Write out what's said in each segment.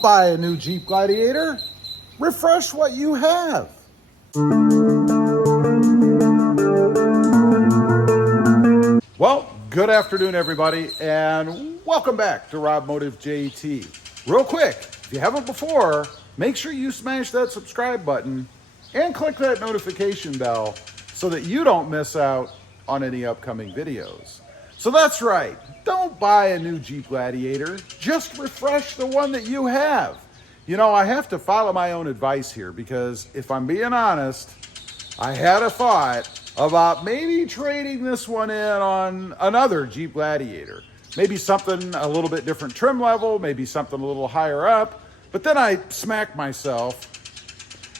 Don't buy a new Jeep Gladiator. Refresh what you have. Well, good afternoon, everybody, and welcome back to Rob Motive JT. Real quick, if you haven't before, make sure you smash that subscribe button and click that notification bell so that you don't miss out on any upcoming videos. So that's right, don't buy a new Jeep Gladiator, just refresh the one that you have. You know, I have to follow my own advice here because if I'm being honest, I had a thought about maybe trading this one in on another Jeep Gladiator. Maybe something a little bit different trim level, maybe something a little higher up. But then I smacked myself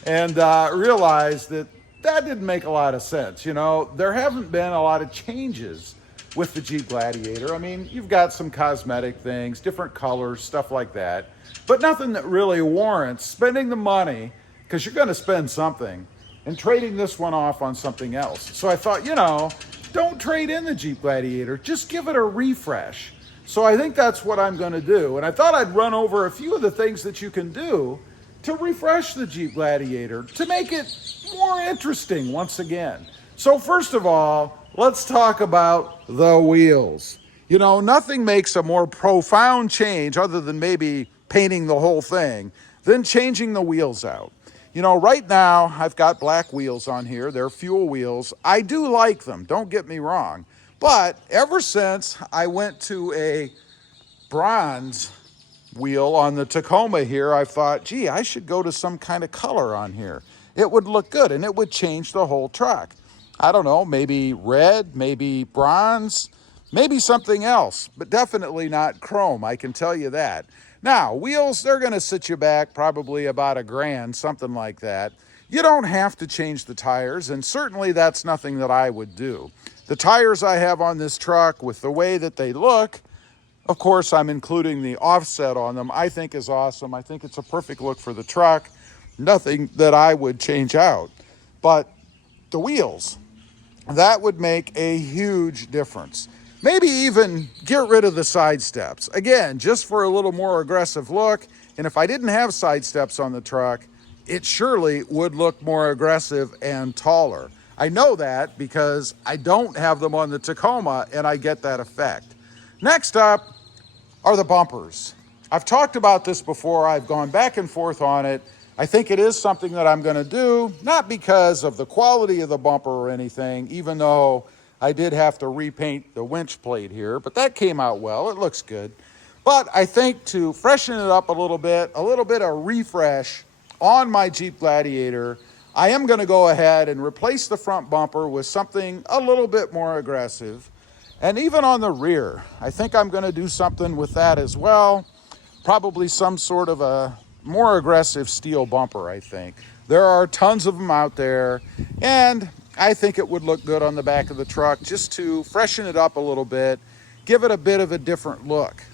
and realized that didn't make a lot of sense. You know, there haven't been a lot of changes with the Jeep Gladiator. I mean, you've got some cosmetic things, different colors, stuff like that, but nothing that really warrants spending the money, because you're going to spend something, and trading this one off on something else. So I thought, you know, don't trade in the Jeep Gladiator, just give it a refresh. So I think that's what I'm going to do. And I thought I'd run over a few of the things that you can do to refresh the Jeep Gladiator, to make it more interesting once again. So first of all, let's talk about the wheels. You know, nothing makes a more profound change, other than maybe painting the whole thing, than changing the wheels out. You know, right now I've got black wheels on here. They're fuel wheels. I do like them, don't get me wrong. But ever since I went to a bronze wheel on the Tacoma here, I thought, gee, I should go to some kind of color on here. It would look good and it would change the whole truck. I don't know, maybe red, maybe bronze, maybe something else, but definitely not chrome, I can tell you that. Now, wheels, they're going to sit you back probably about $1,000, something like that. You don't have to change the tires, and certainly that's nothing that I would do. The tires I have on this truck, with the way that they look, of course, I'm including the offset on them, I think is awesome. I think it's a perfect look for the truck. Nothing that I would change out. But the wheels, that would make a huge difference. Maybe even get rid of the side steps. Again, just for a little more aggressive look. And if I didn't have side steps on the truck, it surely would look more aggressive and taller. I know that because I don't have them on the Tacoma and I get that effect. Next up are the bumpers. I've talked about this before. I've gone back and forth on it. I think it is something that I'm going to do, not because of the quality of the bumper or anything, even though I did have to repaint the winch plate here, but that came out well. It looks good. But I think to freshen it up a little bit of refresh on my Jeep Gladiator, I am going to go ahead and replace the front bumper with something a little bit more aggressive. And even on the rear, I think I'm going to do something with that as well. Probably some sort of a more aggressive steel bumper, I think. There are tons of them out there, and I think it would look good on the back of the truck just to freshen it up a little bit, give it a bit of a different look.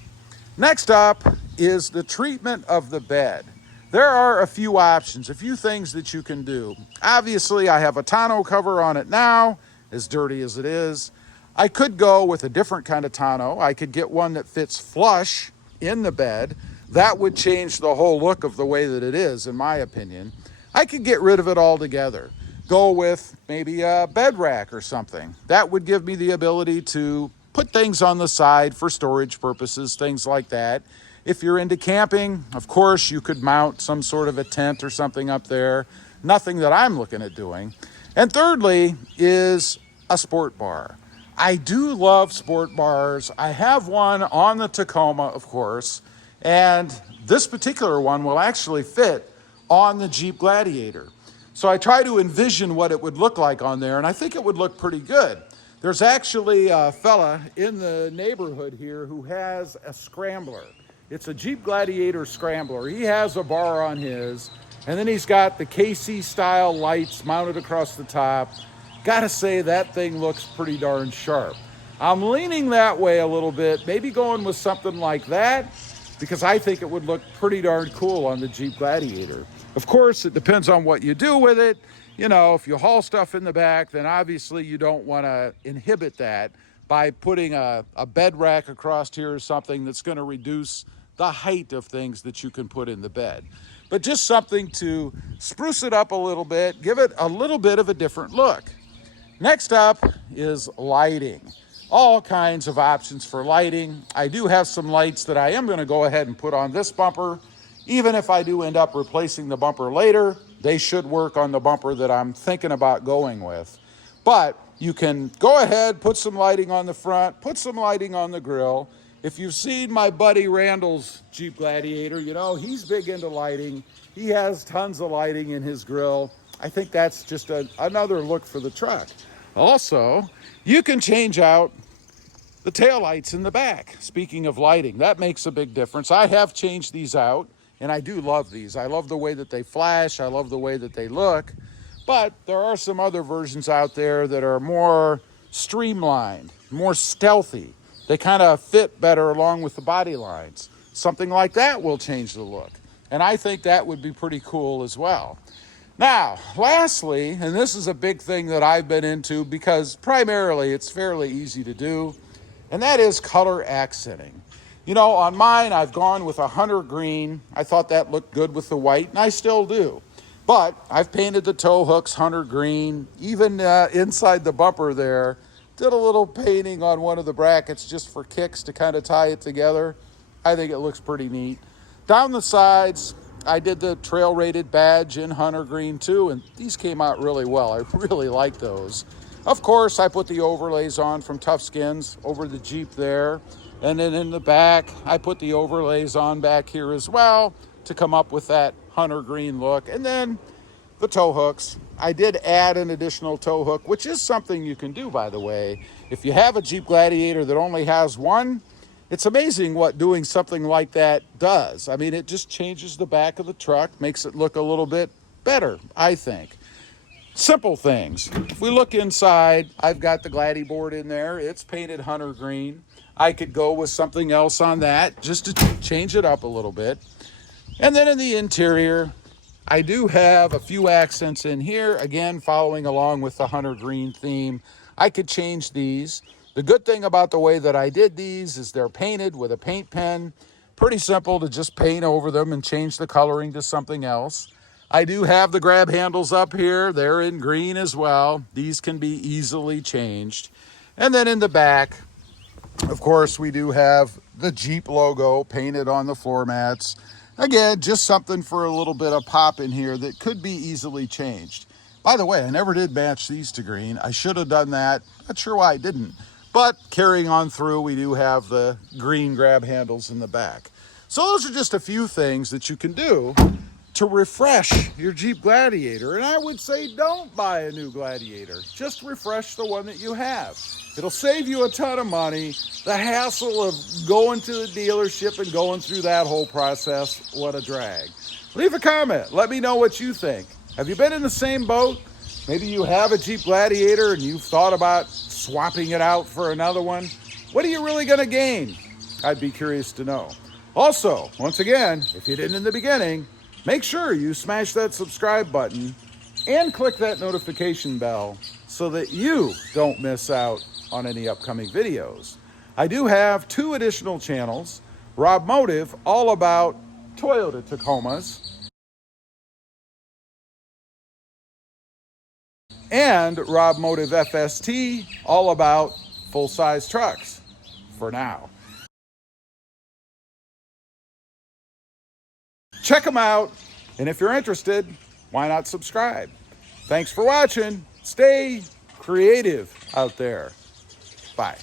Next up is the treatment of the bed. There are a few options, a few things that you can do. Obviously, I have a tonneau cover on it now, as dirty as it is. I could go with a different kind of tonneau. I could get one that fits flush in the bed. That would change the whole look of the way that it is, in my opinion. I could get rid of it altogether. Go with maybe a bed rack or something. That would give me the ability to put things on the side for storage purposes, things like that. If you're into camping, of course, you could mount some sort of a tent or something up there. Nothing that I'm looking at doing. And thirdly is a sport bar. I do love sport bars. I have one on the Tacoma, of course, and this particular one will actually fit on the Jeep Gladiator. So I try to envision what it would look like on there, and I think it would look pretty good. There's actually a fella in the neighborhood here who has a scrambler. It's a Jeep Gladiator scrambler. He has a bar on his, and then he's got the KC style lights mounted across the top. Gotta say, that thing looks pretty darn sharp. I'm leaning that way a little bit, maybe going with something like that, because I think it would look pretty darn cool on the Jeep Gladiator. Of course, it depends on what you do with it. You know, if you haul stuff in the back, then obviously you don't want to inhibit that by putting a bed rack across here or something that's going to reduce the height of things that you can put in the bed, but just something to spruce it up a little bit, give it a little bit of a different look. Next up is lighting. All kinds of options for lighting. I do have some lights that I am going to go ahead and put on this bumper. Even if I do end up replacing the bumper later, they should work on the bumper that I'm thinking about going with. But you can go ahead, put some lighting on the front, put some lighting on the grill. If you've seen my buddy Randall's Jeep Gladiator, you know, he's big into lighting. He has tons of lighting in his grill. I think that's just another look for the truck. Also, you can change out the taillights in the back. Speaking of lighting, that makes a big difference. I have changed these out, and I do love these. I love the way that they flash. I love the way that they look. But there are some other versions out there that are more streamlined, more stealthy. They kind of fit better along with the body lines. Something like that will change the look. And I think that would be pretty cool as well. Now, lastly, and this is a big thing that I've been into because primarily it's fairly easy to do, and that is color accenting. You know, on mine, I've gone with a hunter green. I thought that looked good with the white, and I still do. But I've painted the tow hooks hunter green, even inside the bumper there. Did a little painting on one of the brackets just for kicks to kind of tie it together. I think it looks pretty neat. Down the sides, I did the trail rated badge in hunter green too, and these came out really well. I really like those. Of course, I put the overlays on from Tough Skins over the Jeep there. And then in the back, I put the overlays on back here as well to come up with that hunter green look. And then the tow hooks. I did add an additional tow hook, which is something you can do, by the way. If you have a Jeep Gladiator that only has one, it's amazing what doing something like that does. I mean, it just changes the back of the truck, makes it look a little bit better, I think. Simple things. If we look inside, I've got the Gladi board in there. It's painted hunter green. I could go with something else on that just to change it up a little bit. And then in the interior, I do have a few accents in here, again, following along with the hunter green theme. I could change these. The good thing about the way that I did these is they're painted with a paint pen. Pretty simple to just paint over them and change the coloring to something else. I do have the grab handles up here. They're in green as well. These can be easily changed. And then in the back, of course, we do have the Jeep logo painted on the floor mats. Again, just something for a little bit of pop in here that could be easily changed. By the way, I never did match these to green. I should have done that. Not sure why I didn't. But carrying on through, we do have the green grab handles in the back. So those are just a few things that you can do to refresh your Jeep Gladiator. And I would say don't buy a new Gladiator. Just refresh the one that you have. It'll save you a ton of money. The hassle of going to the dealership and going through that whole process, what a drag. Leave a comment. Let me know what you think. Have you been in the same boat? Maybe you have a Jeep Gladiator and you've thought about swapping it out for another one. What are you really going to gain? I'd be curious to know. Also, once again, if you didn't in the beginning, make sure you smash that subscribe button and click that notification bell so that you don't miss out on any upcoming videos. I do have 2 additional channels. Rob Motive, all about Toyota Tacomas, and Rob Motive FST, all about full-size trucks for now. Check them out, and if you're interested, why not subscribe? Thanks for watching. Stay creative out there. Bye.